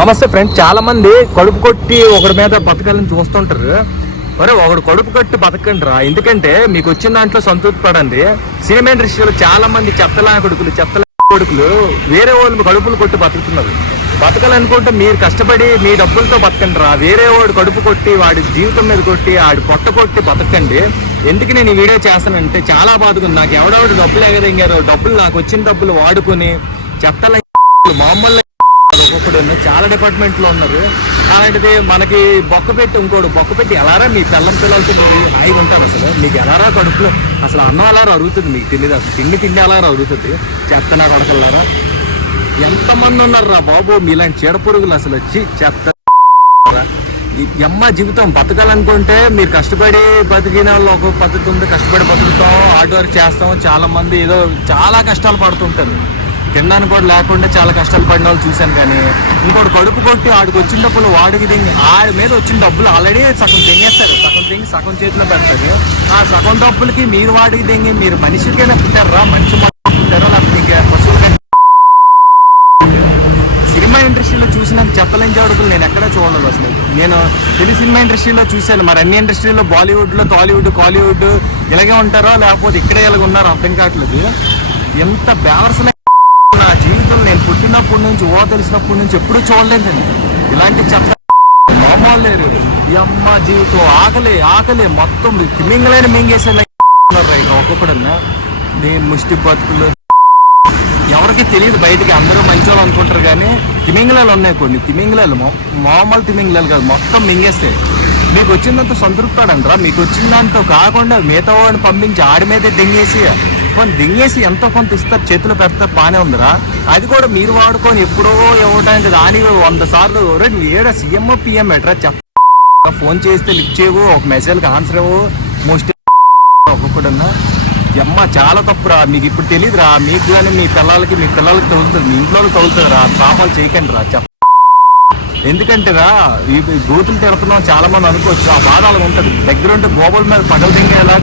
నమస్తే ఫ్రెండ్స్, చాలా మంది కడుపు కొట్టి ఒకడి మీద బతకాలని చూస్తుంటారు. మరి ఒకడు కడుపు కొట్టి బతకండి రా, ఎందుకంటే మీకు వచ్చిన దాంట్లో సంతృప్తి పడండి. సినిమా ఇండస్ట్రీలో చాలా మంది చెత్తలా కొడుకులు వేరే వాళ్ళు కడుపులు కొట్టి బతుకుతున్నారు. బతకాలనుకుంటే మీరు కష్టపడి మీ డబ్బులతో బతకండి రా. వేరే వాడు కడుపు కొట్టి వాడి జీవితం మీద కొట్టి ఆడి పొట్ట కొట్టి బతకండి. ఎందుకు నేను ఈ వీడియో చేస్తానంటే చాలా బాధగా నాకు ఎవడెవడు డబ్బులు ఎగదింగారు, డబ్బులు నాకు వచ్చిన డబ్బులు వాడుకొని చెత్తల మామూలు ఒక్కొక్కడు చాలా డిపార్ట్మెంట్లో ఉన్నారు. అలాంటిది మనకి బొక్క పెట్టి ఎలారా మీ పిల్లలతో మీరు హాయిగా ఉంటారు. అసలు మీకు ఎలారా కడుపులో అసలు అన్నం ఎలా అరుగుతుంది మీకు తెలియదు. అసలు తిండి ఎలా అరుగుతుంది. చెత్త నా కొడకల్లారా, ఎంతమంది ఉన్నారు రా బాబు మీలాంటి చీడపురుగులు. అసలు వచ్చి చెత్త జీవితం బతకాలనుకుంటే మీరు కష్టపడి బతికిన వాళ్ళు ఒక పద్ధతి ఉంది. కష్టపడి బతుకుతాం, హార్డ్ వర్క్ చేస్తాం. చాలా మంది ఏదో చాలా కష్టాలు పడుతుంటారు. తినడానికి కూడా లేకుండా చాలా కష్టాలు పడిన వాళ్ళు చూశాను. కానీ ఇంకోటి కడుపు కొట్టి ఆడికి వచ్చిన డబ్బులు వాడికి దింగి ఆడి మీద వచ్చిన డబ్బులు ఆల్రెడీ సగం దింగేస్తారు. సగం చేతిలో పెడతారు. ఆ సగం డబ్బులకి మీరు వాడికి దింగి మీరు మనిషికైనా పుట్టారా, మనిషి పుట్టారో లేకపోతే ఇంకా పశువులకైనా. సినిమా ఇండస్ట్రీలో చూసిన చెప్పలేని అడుగులు నేను ఎక్కడా చూడలేదు. అసలు నేను తెలుగు సినిమా ఇండస్ట్రీలో చూశాను. మరి అన్ని ఇండస్ట్రీలో బాలీవుడ్లో టాలీవుడ్ కాలీవుడ్ ఇలాగే ఉంటారో లేకపోతే ఇక్కడే ఇలాగ ఉన్నారో అర్థం కావట్లేదు. ఎంత బ్యావర్స్ నా జీవితంలో నేను పుట్టినప్పటి నుంచి తెలిసినప్పటి నుంచి ఎప్పుడూ చూడలేదండి ఇలాంటి చెత్త. మామూలు లేరు ఈ అమ్మ జీవితం. ఆకలి మొత్తం తిమింగలైన మింగేసే ఒక్కొక్కడన్నా నేను ముష్టి బతుకులు ఎవరికి తెలియదు. బయటికి అందరూ మంచోళ్ళు అనుకుంటారు. కానీ తిమింగలాలు ఉన్నాయి కొన్ని తిమింగలాలు, మామూలు తిమింగలాలు కాదు, మొత్తం మింగేస్తాయి. మీకు వచ్చిందంత సంతృప్తాడంటారా? మీకు వచ్చిందంతా కాకుండా మిగతా వాడిని పంపించి ఆడి మీదే దింగేసి ఎంతో కొంత ఇస్తారు, చేతులు పెడతారు, బాగానే ఉందిరా. అది కూడా మీరు వాడుకొని ఎప్పుడో ఇవ్వడానికి దానికి 100 సార్లు ఏడా సీఎం పిఎం ఎట్రా చెప్తా. ఫోన్ చేస్తే లిఫ్ట్ చేయవు, ఒక మెసేజ్కి ఆన్సర్ ఇవ్వవు. మోస్ట్ ఒక్కొక్కడన్నా చాలా తప్పురా. మీకు ఇప్పుడు తెలియదురా. మీకు కానీ మీ పిల్లలకి తగులుతుంది, మీ ఇంట్లో తగులుతుంది రా. పాపాలు చేయకండి రా ఎందుకంటే రా ఈ బూతులు తిడుతున్నాం చాలా మంది అనుకోవచ్చు. ఆ బాధ అలా ఉంటుంది. దగ్గరుంటే గోబల మీద పగలు దింగేలా